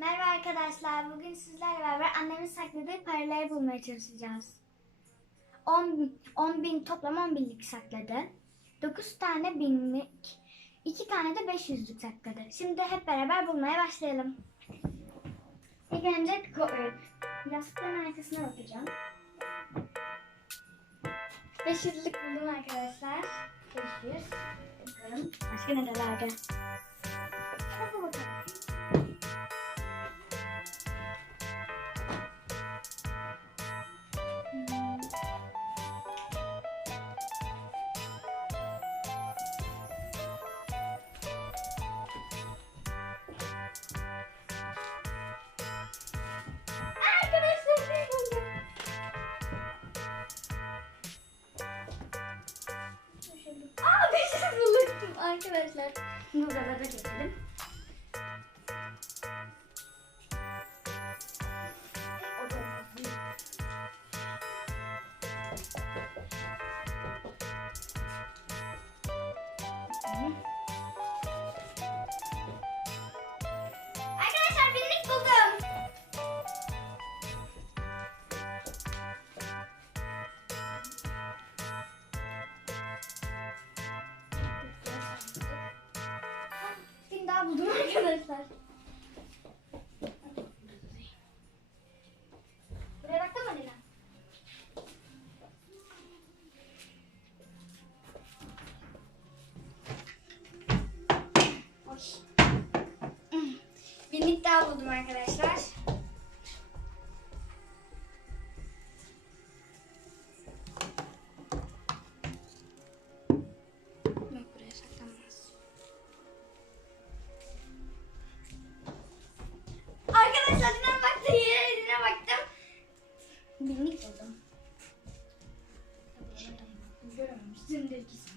Merhaba arkadaşlar. Bugün sizlerle beraber annemin sakladığı paraları bulmaya çalışacağız. 10, bin- 10 bin toplam 10 binlik sakladı. 9 tane binlik, 2 tane de 500'lük sakladı. Şimdi hep beraber bulmaya başlayalım. İlk önce e, yastığın arkasına bakacağım. 500'lük buldum arkadaşlar. 500. Bakalım. Başka nerelerde? Hadi bakalım. Arkadaşlar. Bunu buralara geçelim. Buldum arkadaşlar. Buraya baktın mı Lina? Hmm. Binlik daha buldum arkadaşlar. Görememiştim de ikisi.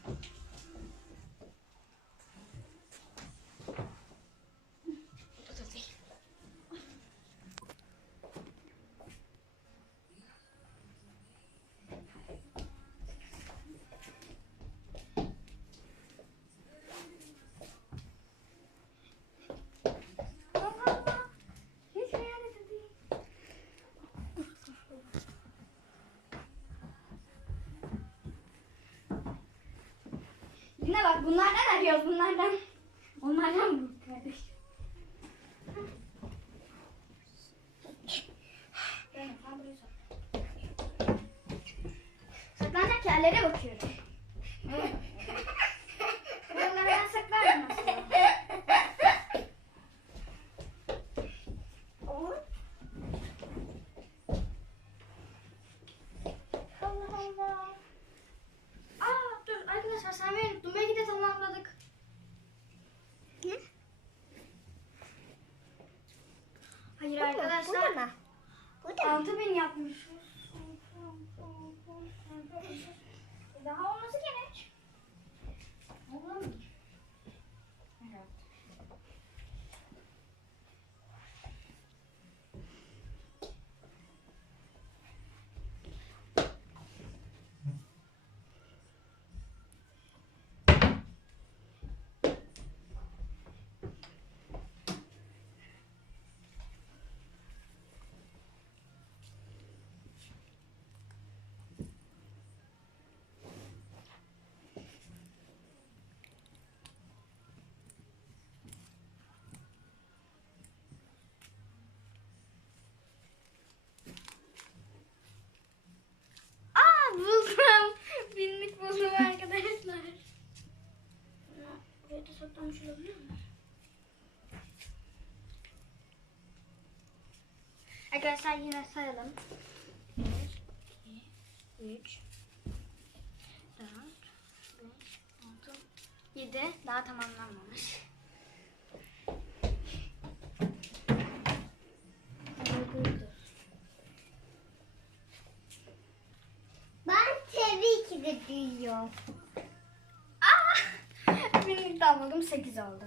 Bunlardan arıyoruz bunlardan. Onlardan bul kardeş. Benim, ben burayı sor. Saklanacak yerlere bakıyorum. Buralardan saklarım aslında. Allah Allah. Aa dur arkadaşlar sen beni unuttum. Belki de tamamladık. Ne? Hayır Bu mu? arkadaşlar. Bu da mı? Mı? 6000 yapmışız. Daha olması gerek. Olur mu? Evet. Aa buldum. Binlik buldum arkadaşlar. Buraya da saklamış olabilir mi? Arkadaşlar yine sayalım. 1, 2, 3, 4, 5, 6, 7. Daha tamamlanmamış. Ben tabii ki de duyuyorum. Aa! Daha buldum. 8 oldu.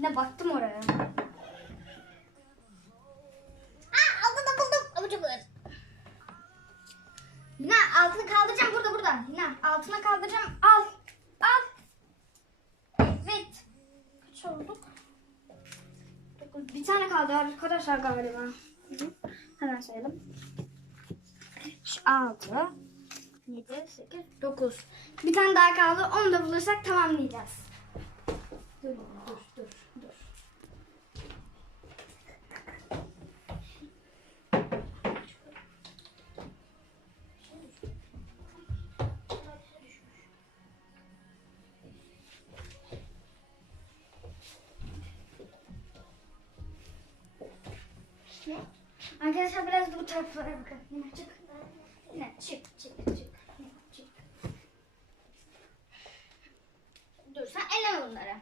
Ne baktım oraya. Aa altını buldum. Çok ağır. Yine altını kaldır. burada. Yine altına kaldıracağım. Al. Al. Evet. Kaç olduk? Bir tane kaldı arkadaşlar galiba. Hemen sayalım. Şu altı. 7, 8, 9. Bir tane daha kaldı. Onu da bulursak tamamlayacağız. Dur, dur, dur, Arkadaşlar biraz bu taraflara bakın. Yine çık. Yine çık, çık, çık. Yine çık. Dur sen elleme bunları.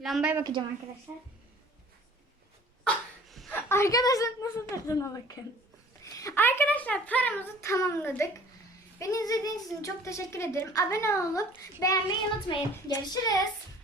Lambaya bakacağım arkadaşlar. arkadaşlar nasıl tadına bakın. Arkadaşlar paramızı tamamladık. Beni izlediğiniz için çok teşekkür ederim. Abone olup beğenmeyi unutmayın. Görüşürüz.